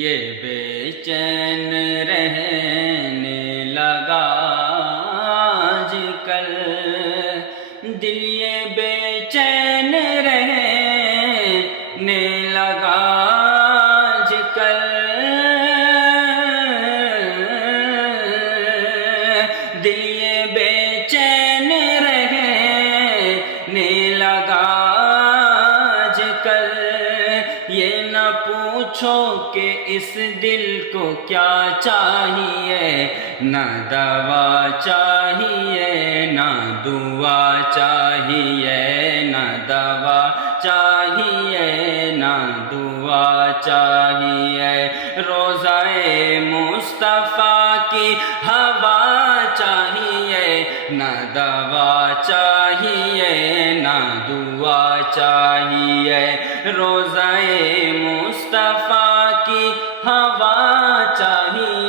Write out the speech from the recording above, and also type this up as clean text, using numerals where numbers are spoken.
یہ بے چین رہنے لگا آج کل، دل یہ بے چین رہنے لگا آج کل، دل یہ بے چین رہنے لگا آج کل۔ یہ نہ پوچھو کہ اس دل کو کیا چاہیے، نہ دوا چاہیے نہ دعا چاہیے، نہ دوا چاہیے نہ دعا چاہیے، روضہ مصطفیٰ کی ہوا چاہیے، نہ دوا چاہیے نہ دعا چاہیے، روضہ مصطفیٰ کی ہوا چاہیے۔